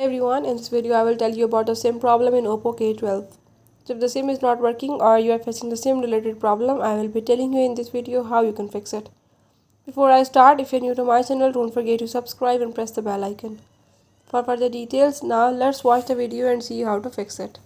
Hey everyone, in this video I will tell you about the SIM problem in Oppo K12. So if the SIM is not working or you are facing the SIM related problem, I will be telling you in this video how you can fix it. Before I start, if you are new to my channel, don't forget to subscribe and press the bell icon. For further details, now let's watch the video and see how to fix it.